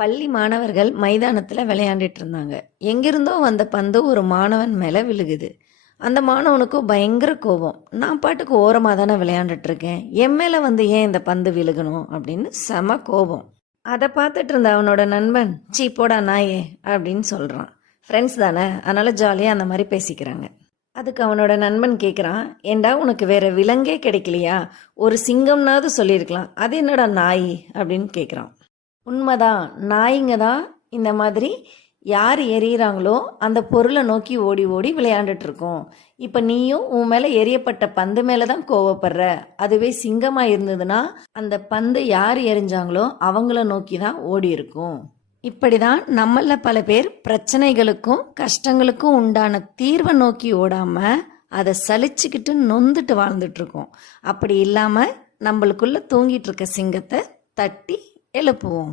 பள்ளி மாணவர்கள் மைதானத்தில் விளையாண்டுட்டு இருந்தாங்க. எங்கிருந்தோ வந்த பந்து ஒரு மாணவன் மேலே விழுகுது. அந்த மாணவனுக்கும் பயங்கர கோபம். நான் பாட்டுக்கு ஓரமாக தானே விளையாண்டுட்டு இருக்கேன், என் மேலே வந்து ஏன் இந்த பந்து விழுகணும் அப்படின்னு செம கோபம். அதை பார்த்துட்டு இருந்த அவனோட நண்பன், சீ போடா நாயே அப்படின்னு சொல்கிறான். ஃப்ரெண்ட்ஸ் தானே, அதனால் ஜாலியாக அந்த மாதிரி பேசிக்கிறாங்க. அதுக்கு அவனோட நண்பன் கேட்குறான், ஏண்டா உனக்கு வேற விலங்கே கிடைக்கலையா, ஒரு சிங்கம்னாவது சொல்லியிருக்கலாம், அது என்னடா நாய் அப்படின்னு கேட்குறான். உண்மைதான், நாய்ங்க தான் இந்த மாதிரி யார் எறிகிறாங்களோ அந்த பொருளை நோக்கி ஓடி ஓடி விளையாண்டுட்டு இருக்கோம். இப்போ நீயும் உன் மேலே எரியப்பட்ட பந்து மேலே தான் கோவப்படுற. அதுவே சிங்கமாக இருந்ததுன்னா அந்த பந்து யார் எறிஞ்சாங்களோ அவங்கள நோக்கி தான் ஓடி இருக்கும். இப்படி தான் நம்மள பல பேர் பிரச்சனைகளுக்கும் கஷ்டங்களுக்கும் உண்டான தீர்வை நோக்கி ஓடாமல் அதை சலிச்சுக்கிட்டு நொந்துட்டு வாழ்ந்துட்டு இருக்கோம். அப்படி இல்லாமல் நம்மளுக்குள்ள தூங்கிட்டு இருக்க சிங்கத்தை தட்டி எழுப்புவோம்.